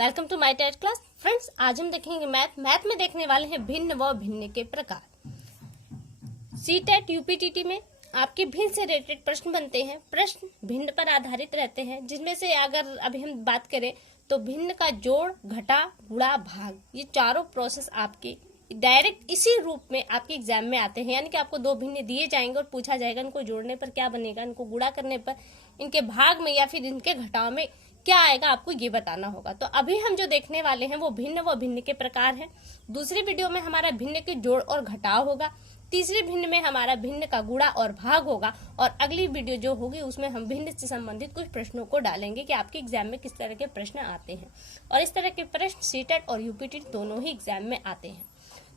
Welcome to my TET class. Friends, आज हम देखेंगे मैथ में देखने वाले हैं भिन्न व भिन्न के प्रकार। सीटेट यूपीटीटी में आपके भिन्न से रिलेटेड प्रश्न बनते हैं। प्रश्न भिन्न पर आधारित रहते हैं, जिसमें से अगर अभी हम बात करें तो भिन्न का जोड़, घटा, गुणा, भाग, ये चारों प्रोसेस आपके डायरेक्ट इसी रूप में आपके एग्जाम में आते हैं। यानी कि आपको दो भिन्न दिए जाएंगे और पूछा जाएगा इनको जोड़ने पर क्या बनेगा, इनको गुणा करने पर, इनके भाग में या फिर इनके घटाव में क्या आएगा, आपको ये बताना होगा। तो अभी हम जो देखने वाले हैं वो भिन्न व भिन्न के प्रकार हैं। दूसरी वीडियो में हमारा भिन्न के जोड़ और घटाव होगा। तीसरी भिन्न में हमारा भिन्न का गुणा और भाग होगा। और अगली वीडियो जो होगी उसमें हम भिन्न से संबंधित कुछ प्रश्नों को डालेंगे कि आपके एग्जाम में किस तरह के प्रश्न आते हैं। और इस तरह के प्रश्न सीटेट और यूपीटीटी दोनों ही एग्जाम में आते हैं।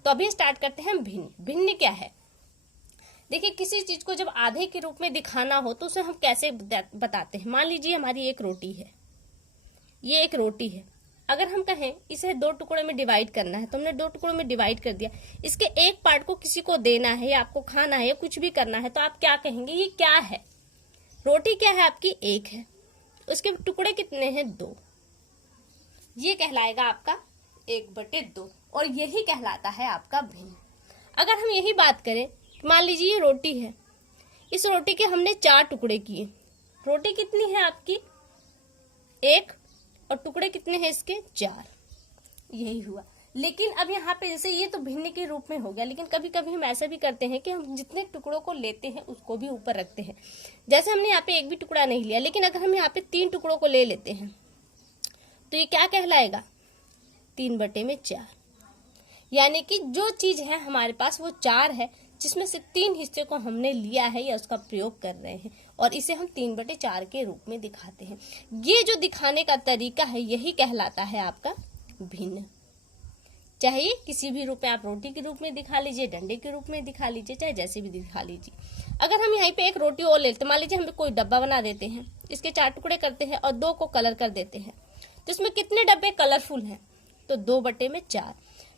तो अभी स्टार्ट करते हैं भिन्न। भिन्न क्या है? देखिए, किसी चीज को जब आधे के रूप में दिखाना हो तो उसे हम कैसे बताते हैं। मान लीजिए हमारी एक रोटी है, ये एक रोटी है। अगर हम कहें इसे दो टुकड़े में डिवाइड करना है तो हमने दो टुकड़ों में डिवाइड कर दिया। इसके एक पार्ट को किसी को देना है या आपको खाना है या कुछ भी करना है तो आप क्या कहेंगे, ये क्या है? रोटी क्या है आपकी? एक है। उसके टुकड़े कितने हैं? दो। ये कहलाएगा आपका 1/2 और यही कहलाता है आपका भिन्न। अगर हम यही बात करें, मान लीजिए ये रोटी है, इस रोटी के हमने 4 टुकड़े किए। रोटी कितनी है आपकी? 1 और टुकड़े कितने हैं इसके? 4। यही हुआ। लेकिन अब यहाँ पे जैसे ये तो भिन्न के रूप में हो गया, लेकिन कभी कभी हम ऐसा भी करते हैं कि हम जितने टुकड़ों को लेते हैं उसको भी ऊपर रखते हैं। जैसे हमने यहाँ पे एक भी टुकड़ा नहीं लिया, लेकिन अगर हम यहाँ पे 3 टुकड़ों को ले लेते हैं तो ये क्या कहलाएगा? 3/4। यानी कि जो चीज है हमारे पास वो 4 है, जिसमें से 3 हिस्से को हमने लिया है या उसका प्रयोग कर रहे हैं और इसे हम 3/4 के रूप में दिखाते हैं। ये जो दिखाने का तरीका है यही कहलाता है आपका भिन्न। चाहे किसी भी रूप में आप रोटी के रूप में दिखा लीजिए, डंडे के रूप में दिखा लीजिए, चाहे जैसे भी दिखा लीजिए। अगर हम यहाँ पे एक रोटी और लेते, मान लीजिए हम कोई डब्बा बना देते हैं, इसके 4 टुकड़े करते हैं और 2 को कलर कर देते हैं, तो इसमें कितने डब्बे कलरफुल हैं? तो 2/4।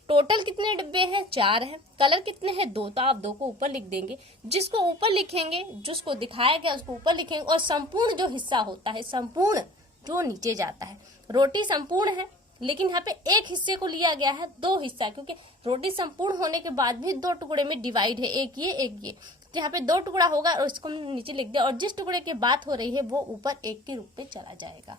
टोटल कितने डब्बे हैं? 4 हैं। कलर कितने हैं? 2। तो आप 2 को ऊपर लिख देंगे। जिसको ऊपर लिखेंगे, जिसको दिखाया गया उसको ऊपर लिखेंगे और संपूर्ण जो हिस्सा होता है, संपूर्ण जो नीचे जाता है। रोटी संपूर्ण है, लेकिन यहाँ पे एक हिस्से को लिया गया है 2 हिस्सा, क्योंकि रोटी संपूर्ण होने के बाद भी 2 टुकड़े में डिवाइड है, एक ये एक ये। तो यहाँ पे 2 टुकड़ा होगा और इसको हम नीचे लिख दिया और जिस टुकड़े की बात हो रही है वो ऊपर 1 के रूप में चला जाएगा।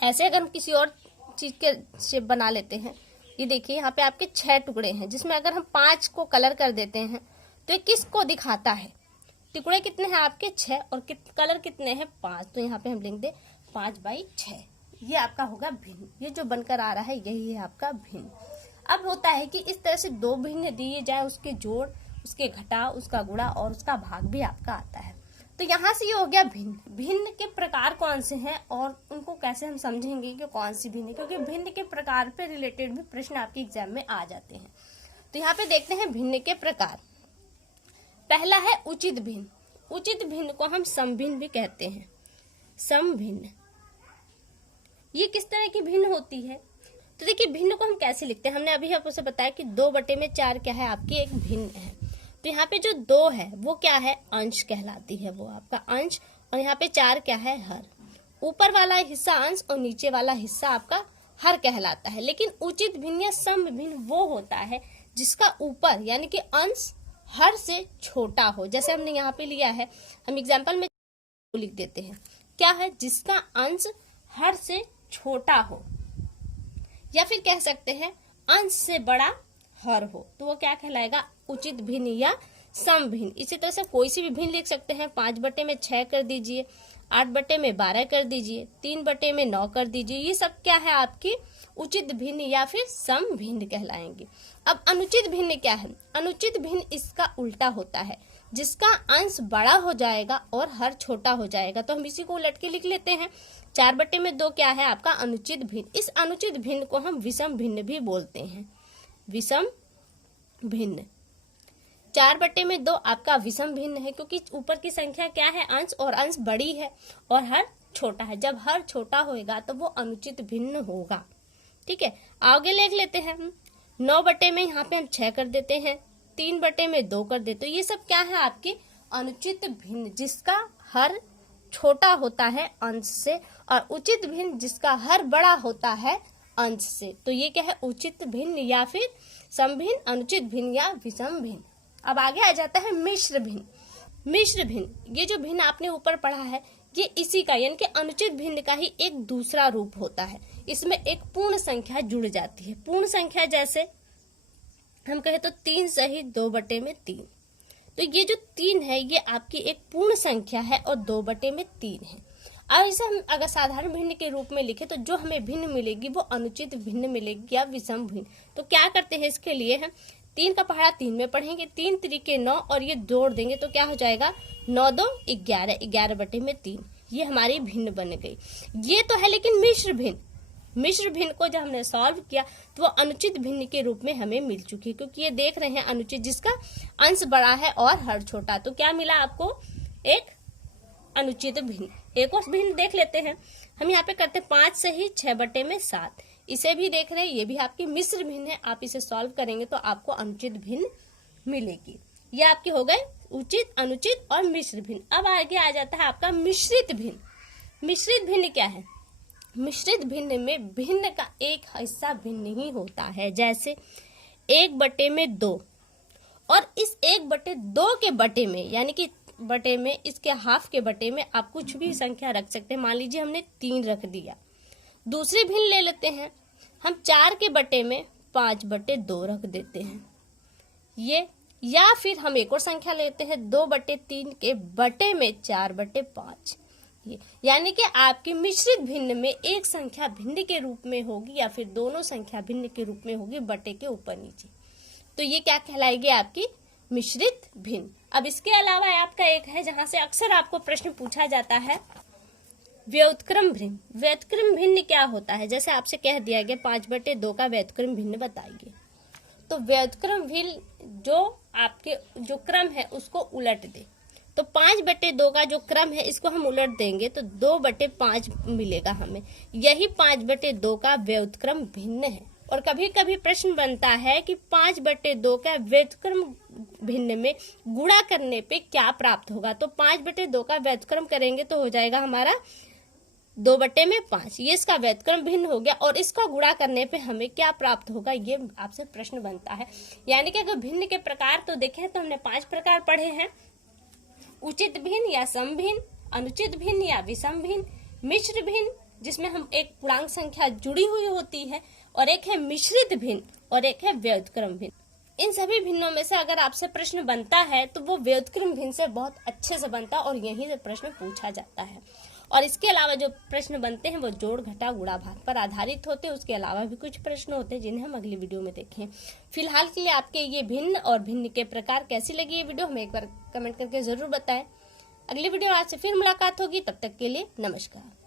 ऐसे अगर हम किसी और चीज के शेप बना लेते हैं, ये देखिए यहाँ पे आपके 6 टुकड़े हैं, जिसमें अगर हम 5 को कलर कर देते हैं तो ये किसको दिखाता है? टुकड़े कितने हैं आपके? 6 और कलर कितने हैं? 5। तो यहाँ पे हम लिख दे 5/6। ये आपका होगा भिन्न। ये जो बनकर आ रहा है यही है आपका भिन्न। अब होता है कि इस तरह से 2 भिन्न दिए जाए, उसके जोड़, उसके घटाव, उसका गुणा और उसका भाग भी आपका आता है। तो यहाँ से ये हो गया भिन्न। भिन्न के प्रकार कौन से हैं और उनको कैसे हम समझेंगे कि कौन सी भिन्न है, क्योंकि भिन्न के प्रकार पे रिलेटेड भी प्रश्न आपके एग्जाम में आ जाते हैं। तो यहाँ पे देखते हैं भिन्न के प्रकार। पहला है उचित भिन्न। उचित भिन्न को हम समभिन्न भी कहते हैं। समभिन्न ये किस तरह की भिन्न होती है? तो देखिए, भिन्न को हम कैसे लिखते हैं। हमने अभी आपको बताया कि 2/4 क्या है आपकी? एक भिन्न है। तो यहाँ पे जो 2 है वो क्या है? अंश कहलाती है, वो आपका अंश। और यहाँ पे 4 क्या है? हर। ऊपर वाला हिस्सा अंश और नीचे वाला हिस्सा आपका हर कहलाता है। लेकिन उचित भिन्न या समभिन्न वो होता है जिसका ऊपर यानी कि अंश हर से छोटा हो। जैसे हमने यहाँ पे लिया है, हम एग्जाम्पल में लिख देते हैं, क्या है? जिसका अंश हर से छोटा हो, या फिर कह सकते हैं अंश से बड़ा हर हो, तो वो क्या कहलाएगा? उचित भिन्न या समभिन्न। इसी तरह से कोई सी भी भिन्न लिख सकते हैं। 5/6 कर दीजिए, 8/12 कर दीजिए, 3/9 कर दीजिए। ये सब क्या है? आपकी उचित भिन्न या फिर समभिन्न कहलाएंगे। अब अनुचित भिन्न क्या है? अनुचित भिन्न इसका उल्टा होता है, जिसका अंश बड़ा हो जाएगा और हर छोटा हो जाएगा। तो हम इसी को उलट के लिख लेते हैं। 4/2 क्या है आपका? अनुचित भिन्न। इस अनुचित भिन्न को हम विषम भिन्न भी बोलते हैं। विषम भिन्न। 4/2 आपका विषम भिन्न है, क्योंकि ऊपर की संख्या क्या है? अंश, और अंश बड़ी है और हर छोटा है। जब हर छोटा होगा तो वो अनुचित भिन्न होगा। ठीक है, आगे लिख लेते हैं हम 9 में यहाँ पे हम 6 कर देते हैं, 3/2 कर देते। तो ये सब क्या है? आपके अनुचित भिन्न, जिसका हर छोटा होता है अंश से, और उचित भिन्न जिसका हर बड़ा होता है अंश से। तो ये क्या है, उचित भिन्न या फिर समभिन्न, अनुचित भिन्न या विषम भिन्न। अब आगे आ जाता है मिश्र भिन्न। मिश्र भिन्न, ये जो भिन्न आपने ऊपर पढ़ा है, ये इसी का यानी कि अनुचित भिन्न का ही एक दूसरा रूप होता है। इसमें एक पूर्ण संख्या जुड़ जाती है। पूर्ण संख्या जैसे हम कहे तो 3 सही 2/3। तो ये जो 3 है ये आपकी एक पूर्ण संख्या है और 2/3 है। अब इसे हम अगर साधारण भिन्न के रूप में लिखे तो जो हमें भिन्न मिलेगी वो अनुचित भिन्न मिलेगी या विषम भिन्न। तो क्या करते हैं, इसके लिए हम 3 का पहाड़ा 3 में पढ़ेंगे, 3 त्रिके 9 और ये जोड़ देंगे तो क्या हो जाएगा, 9 2 11, 11/3। ये हमारी भिन्न बन गई। ये तो है लेकिन मिश्र भिन्न, मिश्र भिन्न को जब हमने सॉल्व किया तो वो अनुचित भिन्न के रूप में हमें मिल चुकी है, क्योंकि ये देख रहे हैं अनुचित जिसका अंश बड़ा है और हर छोटा। तो क्या मिला आपको, एक अनुचित भिन्न। एक और भिन्न देख लेते हैं हम, यहाँ पे करते 5 सही 6/7। इसे भी देख रहे हैं, ये भी आपकी मिश्र भिन्न है। आप इसे सॉल्व करेंगे तो आपको अनुचित भिन्न मिलेगी। ये आपके हो गए उचित, अनुचित और मिश्र भिन्न। अब आगे आ जाता है आपका मिश्रित भिन्न। मिश्रित भिन्न क्या है, मिश्रित भिन्न में भिन्न का एक हिस्सा भिन्न ही होता है। जैसे 1/2 और इस 1/2 के बटे में यानी कि बटे में इसके हाफ के बटे में आप कुछ भी संख्या रख सकते हैं। मान लीजिए हमने 3 रख दिया। दूसरी भिन्न ले लेते हैं हम, 4 के बटे में 5/2 रख देते हैं ये, या फिर हम एक और संख्या लेते हैं 2/3 के बटे में 4/5। ये यानी कि आपकी मिश्रित भिन्न में एक संख्या भिन्न के रूप में होगी या फिर दोनों संख्या भिन्न के रूप में होगी बटे के ऊपर नीचे। तो ये क्या कहलाएगी, आपकी मिश्रित भिन्न। अब इसके अलावा आपका एक है जहां से अक्सर आपको प्रश्न पूछा जाता है, व्युत्क्रम भिन्न। व्युत्क्रम भिन्न क्या होता है, जैसे आपसे कह दिया गया 5/2 का व्युत्क्रम भिन्न बताइए। तो व्युत्क्रम भिन्न जो आपके जो क्रम है उसको उलट दे। तो 5/2 का जो क्रम है इसको हम उलट देंगे तो 2/5 मिलेगा हमें। यही 5/2 का व्युत्क्रम भिन्न है। और कभी कभी प्रश्न बनता है कि 5/2 का व्युत्क्रम भिन्न में गुणा करने पे क्या प्राप्त होगा। तो 5/2 का व्युत्क्रम करेंगे तो हो जाएगा हमारा 2/5। ये इसका व्युत्क्रम भिन्न हो गया और इसका गुणा करने पे हमें क्या प्राप्त होगा, ये आपसे प्रश्न बनता है। यानी कि अगर भिन्न के प्रकार तो देखें तो हमने 5 प्रकार पढ़े हैं, उचित भिन्न या समभिन्न, अनुचित भिन्न या विषम भिन्न, मिश्र भिन्न जिसमें हम एक पूर्णांक संख्या जुड़ी हुई होती है, और एक है मिश्रित भिन्न और एक है व्युत्क्रम भिन्न। इन सभी भिन्नों में से अगर आपसे प्रश्न बनता है तो वो व्युत्क्रम भिन्न से बहुत अच्छे से बनता है और यहीं से प्रश्न पूछा जाता है। और इसके अलावा जो प्रश्न बनते हैं वो जोड़ घटा गुणा भाग पर आधारित होते हैं। उसके अलावा भी कुछ प्रश्न होते हैं जिन्हें हम अगली वीडियो में देखें। फिलहाल के लिए आपके ये भिन्न और भिन्न के प्रकार कैसी लगी ये वीडियो हमें एक बार कमेंट करके जरूर बताएं। अगली वीडियो आज से फिर मुलाकात होगी, तब तक के लिए नमस्कार।